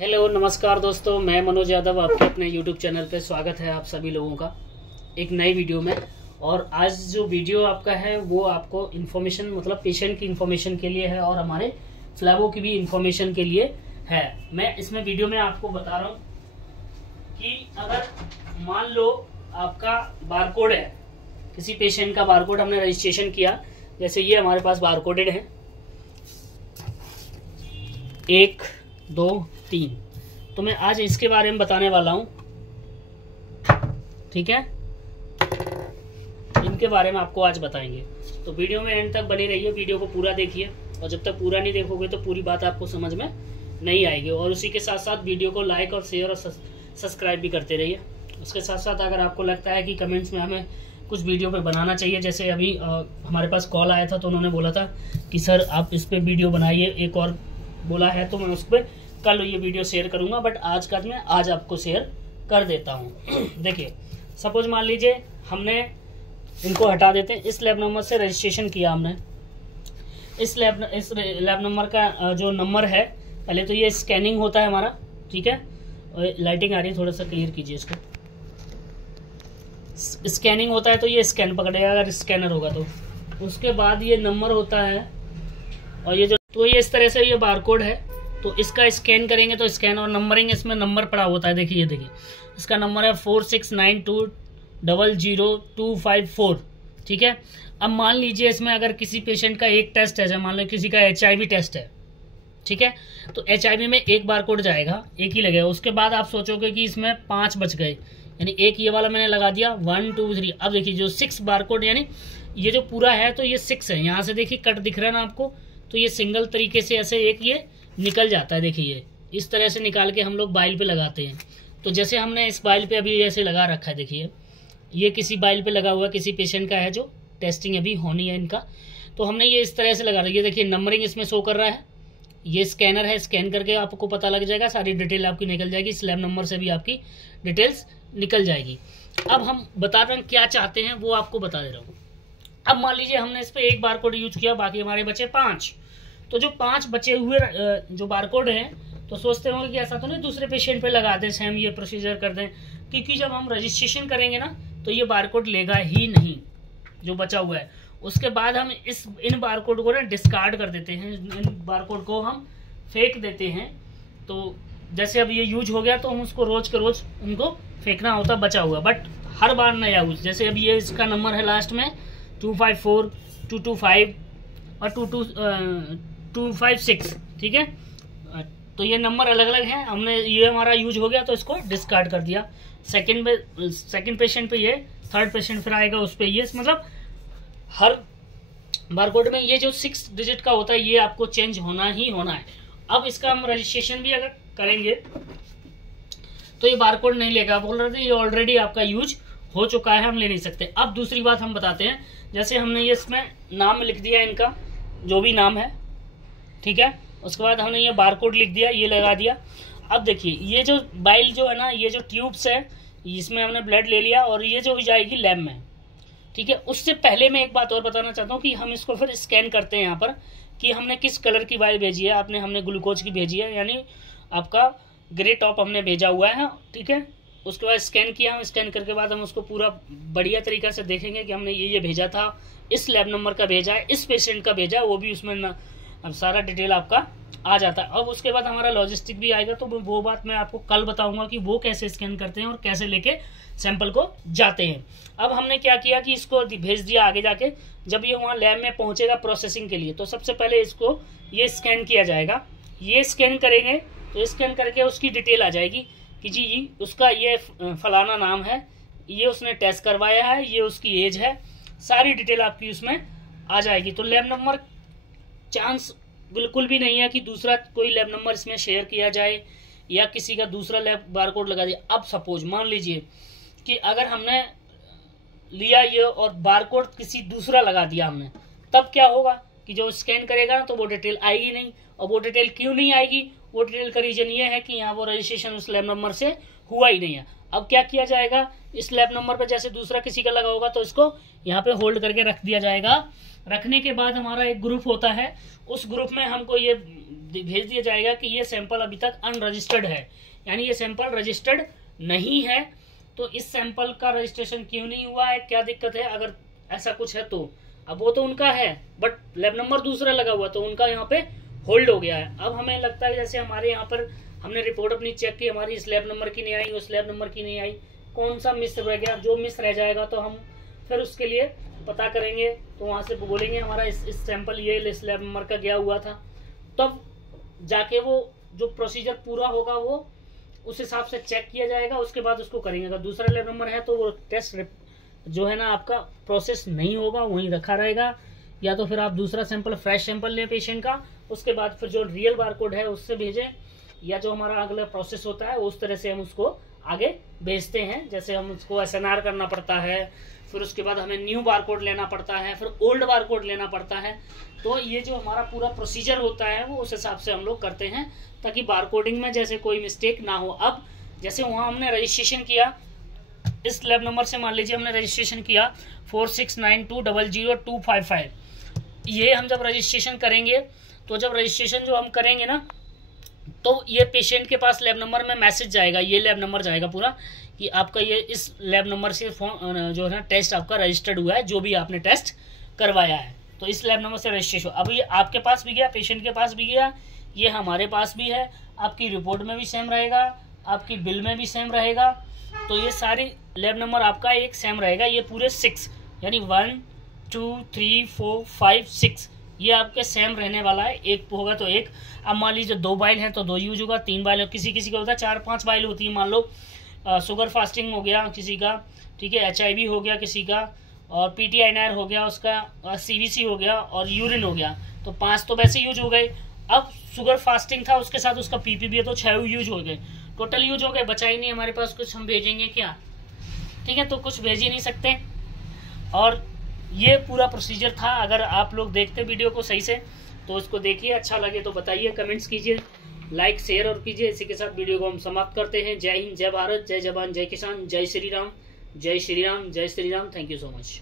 Hello नमस्कार दोस्तों, मैं मनोज यादव आपके अपने यूट्यूब चैनल पे स्वागत है आप सभी लोगों का एक नई वीडियो में। और आज जो वीडियो आपका है वो आपको इन्फॉर्मेशन मतलब पेशेंट की इन्फॉर्मेशन के लिए है और हमारे फ्लैबो की भी इन्फॉर्मेशन के लिए है। मैं इसमें वीडियो में आपको बता रहा हूँ कि अगर मान लो आपका बारकोड है, किसी पेशेंट का बारकोड हमने रजिस्ट्रेशन किया, जैसे ये हमारे पास बारकोडेड है 1, 2, 3, तो मैं आज इसके बारे में बताने वाला हूं। ठीक है, इनके बारे में आपको आज बताएंगे, तो वीडियो में एंड तक बनी रहिए, वीडियो को पूरा देखिए। और जब तक पूरा नहीं देखोगे तो पूरी बात आपको समझ में नहीं आएगी। और उसी के साथ साथ वीडियो को लाइक और शेयर और सब्सक्राइब भी करते रहिए। उसके साथ साथ अगर आपको लगता है कि कमेंट्स में हमें कुछ वीडियो पे बनाना चाहिए, जैसे अभी हमारे पास कॉल आया था तो उन्होंने बोला था कि सर आप इस पर वीडियो बनाइए, एक और बोला है, तो मैं उस पर कल ये वीडियो शेयर करूंगा, बट आज का मैं आज आपको शेयर कर देता हूं। देखिए, सपोज मान लीजिए हमने इनको हटा देते हैं। इस लैब नंबर से रजिस्ट्रेशन किया हमने। इस लैब नंबर का जो नंबर है, पहले तो ये स्कैनिंग होता है हमारा। ठीक है, लाइटिंग आ रही है, थोड़ा सा क्लियर कीजिए इसको। स्कैनिंग होता है तो ये स्कैन पकड़ेगा, अगर स्कैनर होगा तो। उसके बाद ये नंबर होता है, और ये जो तो ये इस तरह से ये बारकोड है, तो इसका स्कैन करेंगे तो स्कैन और नंबरिंग, इसमें नंबर पड़ा होता है। देखिए, ये देखिए, इसका नंबर है 4692000254। ठीक है, अब मान लीजिए इसमें अगर किसी पेशेंट का एक टेस्ट है, मान लो किसी का HIV टेस्ट है, ठीक है, तो HIV में एक बारकोड जाएगा, एक ही लगेगा। उसके बाद आप सोचोगे कि इसमें 5 बच गए, यानी एक ये वाला मैंने लगा दिया 1 2 3। अब देखिए जो 6 बारकोड, यानी ये जो पूरा है तो ये 6 है। यहाँ से देखिए कट दिख रहा है ना आपको, तो ये सिंगल तरीके से ऐसे एक ये निकल जाता है। देखिए ये इस तरह से निकाल के हम लोग बाइल पे लगाते हैं। तो जैसे हमने इस बाइल पे अभी ऐसे लगा रखा है, देखिए ये किसी बाइल पे लगा हुआ है, किसी पेशेंट का है जो टेस्टिंग अभी होनी है इनका, तो हमने ये इस तरह से लगा रखी है। देखिए नंबरिंग इसमें शो कर रहा है, ये स्कैनर है, स्कैन करके आपको पता लग जाएगा, सारी डिटेल आपकी निकल जाएगी। स्लैब नंबर से भी आपकी डिटेल्स निकल जाएगी। अब हम बता रहे हैं क्या चाहते हैं, वो आपको बता दे रहा हूँ। अब मान लीजिए हमने इस पर एक बारकोड यूज किया, बाकी हमारे बचे 5। तो जो 5 बचे हुए जो बारकोड हैं, तो सोचते होंगे कि ऐसा तो नहीं दूसरे पेशेंट पे लगा दें, सेम ये प्रोसीजर कर दें, क्योंकि जब हम रजिस्ट्रेशन करेंगे ना तो ये बारकोड लेगा ही नहीं जो बचा हुआ है। उसके बाद हम इन बारकोड को ना डिस्कार्ड कर देते हैं, इन बारकोड को हम फेंक देते हैं। तो जैसे अब ये यूज हो गया तो हम उसको रोज के रोज उनको फेंकना होता बचा हुआ, बट हर बार नया यूज। जैसे अब ये इसका नंबर है लास्ट में 254 225 और 256। ठीक है, तो ये नंबर अलग अलग हैं। हमने ये हमारा यूज हो गया तो इसको डिस्कार्ड कर दिया। सेकंड पेशेंट पे ये, थर्ड पेशेंट फिर आएगा उस पे ये, मतलब हर बारकोड में ये जो 6 डिजिट का होता है ये आपको चेंज होना ही होना है। अब इसका हम रजिस्ट्रेशन भी अगर करेंगे तो ये बारकोड नहीं लेगा, बोल रहे थे ये ऑलरेडी आपका यूज हो चुका है, हम ले नहीं सकते। अब दूसरी बात हम बताते हैं, जैसे हमने ये इसमें नाम लिख दिया इनका, जो भी नाम है, ठीक है, उसके बाद हमने ये बारकोड लिख दिया, ये लगा दिया। अब देखिए ये जो बाइल जो है ना, ये जो ट्यूब्स है, इसमें हमने ब्लड ले लिया और ये जो जाएगी लैब में। ठीक है, उससे पहले मैं एक बात और बताना चाहता हूँ कि हम इसको फिर स्कैन करते हैं यहाँ पर कि हमने किस कलर की बाइल भेजी है। हमने ग्लूकोज की भेजी है, यानी आपका ग्रे टॉप हमने भेजा हुआ है। ठीक है, उसके बाद स्कैन किया, हम स्कैन करके बाद हम उसको पूरा बढ़िया तरीका से देखेंगे कि हमने ये भेजा था, इस लैब नंबर का भेजा है, इस पेशेंट का भेजा है, वो भी उसमें ना अब सारा डिटेल आपका आ जाता है। अब उसके बाद हमारा लॉजिस्टिक भी आएगा, तो वो बात मैं आपको कल बताऊंगा कि वो कैसे स्कैन करते हैं और कैसे लेके सैंपल को जाते हैं। अब हमने क्या किया कि इसको भेज दिया आगे जाके, जब ये वहाँ लैब में पहुंचेगा प्रोसेसिंग के लिए, तो सबसे पहले इसको ये स्कैन किया जाएगा। ये स्कैन करेंगे तो स्कैन करके उसकी डिटेल आ जाएगी कि जी उसका ये फलाना नाम है, ये उसने टेस्ट करवाया है, ये उसकी एज है, सारी डिटेल आपकी उसमें आ जाएगी। तो लैब नंबर चांस बिल्कुल भी नहीं है कि दूसरा कोई लैब नंबर इसमें शेयर किया जाए या किसी का दूसरा लैब बारकोड लगा दिया। अब सपोज मान लीजिए कि अगर हमने लिया ये और बारकोड किसी दूसरा लगा दिया हमने, तब क्या होगा कि जो स्कैन करेगा ना तो वो डिटेल आएगी नहीं। और वो डिटेल क्यों नहीं आएगी, वो डिटेल का रीजन ये है कि यहाँ वो रजिस्ट्रेशन उस लैब नंबर से हुआ ही नहीं है। अब क्या किया जाएगा, इस लैब नंबर पे जैसे दूसरा किसी का लगा होगा तो इसको यहाँ पे होल्ड करके रख दिया जाएगा। रखने के बाद हमारा एक ग्रुप होता है, उस ग्रुप में हमको ये भेज दिया जाएगा कि ये सैंपल अभी तक अनरजिस्टर्ड है, यानी ये सैंपल रजिस्टर्ड नहीं है। तो इस सैंपल का रजिस्ट्रेशन क्यों नहीं हुआ है, क्या दिक्कत है, अगर ऐसा कुछ है तो अब वो तो उनका है, बट लैब नंबर दूसरा लगा हुआ तो उनका यहाँ पे होल्ड हो गया है। अब हमें लगता है जैसे हमारे यहाँ पर हमने रिपोर्ट अपनी चेक की, हमारी इस लैब नंबर की नहीं आई, उस लैब नंबर की नहीं आई, कौन सा मिस रह गया, जो मिस रह जाएगा तो हम फिर उसके लिए पता करेंगे, तो वहाँ से बोलेंगे हमारा इस सैंपल ये इस लैब नंबर का गया हुआ था, तब जाके वो जो प्रोसीजर पूरा होगा वो उस हिसाब से चेक किया जाएगा, उसके बाद उसको करेंगे। अगर दूसरा लैब नंबर है तो वो टेस्ट जो है ना आपका प्रोसेस नहीं होगा, वहीं रखा रहेगा, या तो फिर आप दूसरा सैंपल फ्रेश सैंपल लें पेशेंट का, उसके बाद फिर जो रियल बारकोड है उससे भेजें, या जो हमारा अगला प्रोसेस होता है उस तरह से हम उसको आगे भेजते हैं। जैसे हम उसको SNR करना पड़ता है, फिर उसके बाद हमें न्यू बारकोड लेना पड़ता है, फिर ओल्ड बारकोड लेना पड़ता है। तो ये जो हमारा पूरा प्रोसीजर होता है वो उस हिसाब से हम लोग करते हैं, ताकि बारकोडिंग में जैसे कोई मिस्टेक ना हो। अब जैसे वहाँ हमने रजिस्ट्रेशन किया, इस लैब नंबर से मान लीजिए हमने रजिस्ट्रेशन किया 4692000255, ये हम जब रजिस्ट्रेशन करेंगे तो जब रजिस्ट्रेशन जो हम करेंगे ना, तो ये पेशेंट के पास लैब नंबर में मैसेज जाएगा, ये लैब नंबर जाएगा पूरा कि आपका ये इस लैब नंबर से जो है ना टेस्ट आपका रजिस्टर्ड हुआ है, जो भी आपने टेस्ट करवाया है, तो इस लैब नंबर से रजिस्ट्रेशन। अब ये आपके पास भी गया, पेशेंट के पास भी गया, ये हमारे पास भी है, आपकी रिपोर्ट में भी सेम रहेगा, आपकी बिल में भी सेम रहेगा, तो ये सारी लैब नंबर आपका एक सेम रहेगा। ये पूरे 6 यानी 1 2 3 4 5 6 ये आपके सेम रहने वाला है, एक होगा तो एक। अब मान लीजिए 2 बाइल है तो 2 यूज होगा, 3 बाइल किसी किसी का होता है, 4-5 बाइल होती है। मान लो शुगर फास्टिंग हो गया किसी का, ठीक है, HIV हो गया किसी का, और PTINR हो गया उसका, CVC हो गया और यूरिन हो गया, तो 5 तो वैसे यूज हो गए। अब शुगर फास्टिंग था उसके साथ उसका PP भी है तो 6 यूज हो गए, टोटल यूज हो गए, बचा ही नहीं हमारे पास कुछ, हम भेजेंगे क्या, ठीक है, तो कुछ भेज ही नहीं सकते। और ये पूरा प्रोसीजर था। अगर आप लोग देखते वीडियो को सही से तो उसको देखिए, अच्छा लगे तो बताइए, कमेंट्स कीजिए, लाइक शेयर और कीजिए। इसी के साथ वीडियो को हम समाप्त करते हैं। जय हिंद, जय भारत, जय जवान, जय किसान, जय श्री राम, जय श्री राम, जय Shri Ram. Thank you so much.